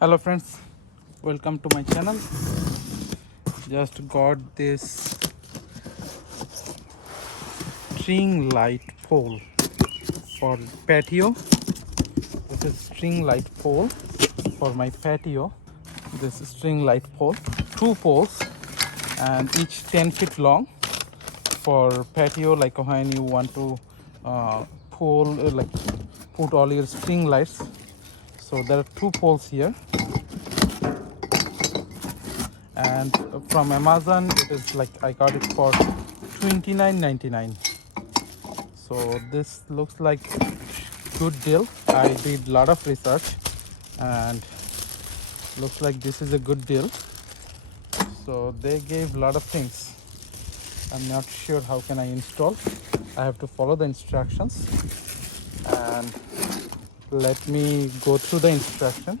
Hello friends, welcome to my channel. Just got this string light pole for patio. This is string light pole for my patio. This is string light pole, two poles and each 10 feet long for patio, like when you want to like put all your string lights. So there are two poles here, and from Amazon it is like I got it for $29.99. So this looks like good deal. I did a lot of research and looks like this is a good deal. So they gave a lot of things. I'm not sure how can I install. I have to follow the instructions, and let me go through the instruction.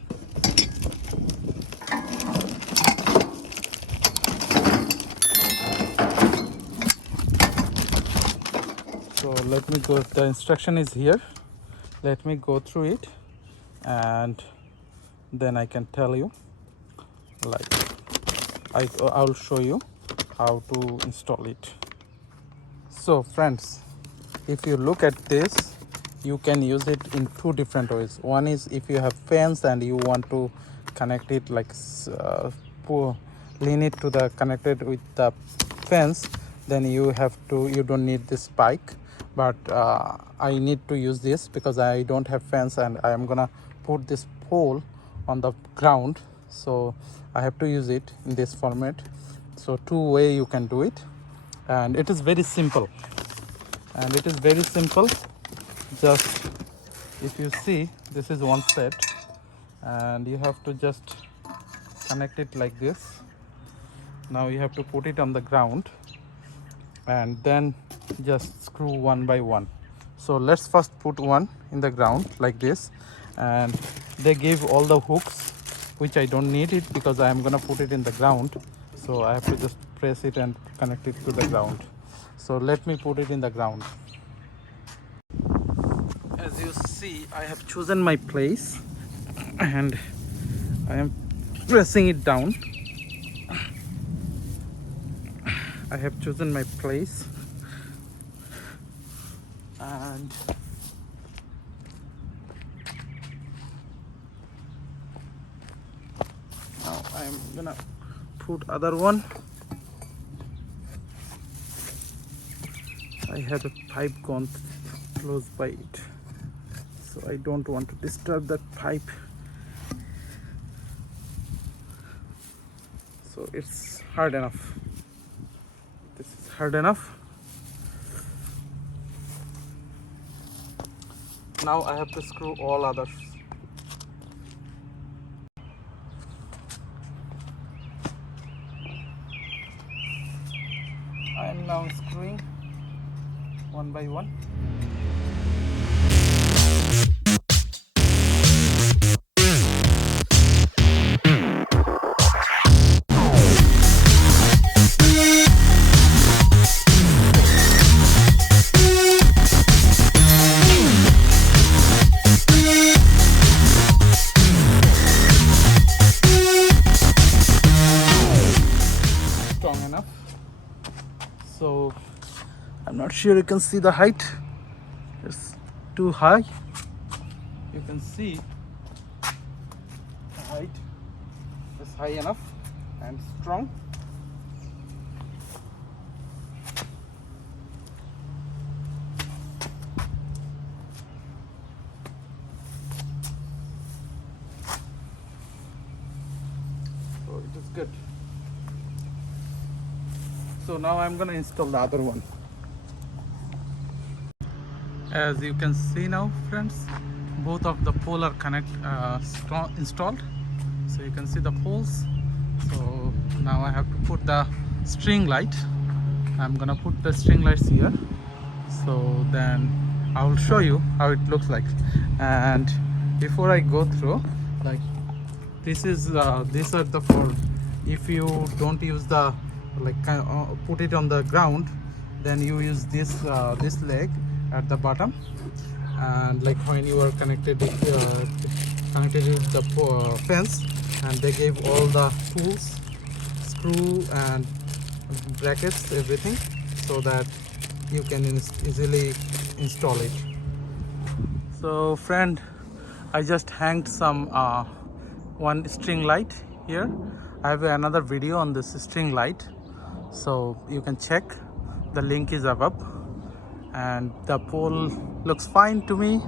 So let me go, the instruction is here. Let me go through it and then I can tell you, like I'll show you how to install it. So friends, if you look at this, you can use it in two different ways. One is if you have fence and you want to connect it, like lean it to the connected with the fence, then you don't need this spike. But I need to use this because I don't have fence and I am gonna put this pole on the ground, so I have to use it in this format. So two way you can do it, and it is very simple. Just if you see, this is one set and you have to just connect it like this. Now you have to put it on the ground and then just screw one by one. So let's first put one in the ground like this, and they gave all the hooks, which I don't need it because I am gonna put it in the ground. So I have to just press it and connect it to the ground. So let me put it in the ground. As you see, I have chosen my place and I am pressing it down. I have chosen my place and now I am gonna put other one. I have a pipe gone close by it, so I don't want to disturb that pipe. So it's hard enough. This is hard enough. Now I have to screw all others. I am now screwing one by one. Strong enough. So I'm not sure you can see the height. It's too high. You can see the height is high enough and strong. So it is good. So now I'm gonna install the other one. As you can see now, friends, both of the pole are installed. So you can see the poles. So now I have to put the string light. I'm gonna put the string lights here. So then I will show you how it looks like. And before I go through, like this is these are the for if you don't use the put it on the ground, then you use this leg at the bottom, and like when you are connected with connected it with the fence, and they gave all the tools, screw and brackets, everything, so that you can easily install it. So friend, I just hanged some one string light here. I have another video on this string light, so you can check. The link is above, and the pole looks fine to me.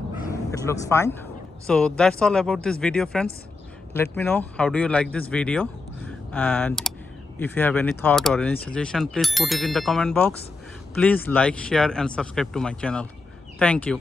It looks fine. So that's all about this video, friends. Let me know how do you like this video, and if you have any thought or any suggestion, please put it in the comment box. Please like, share and subscribe to my channel. Thank you.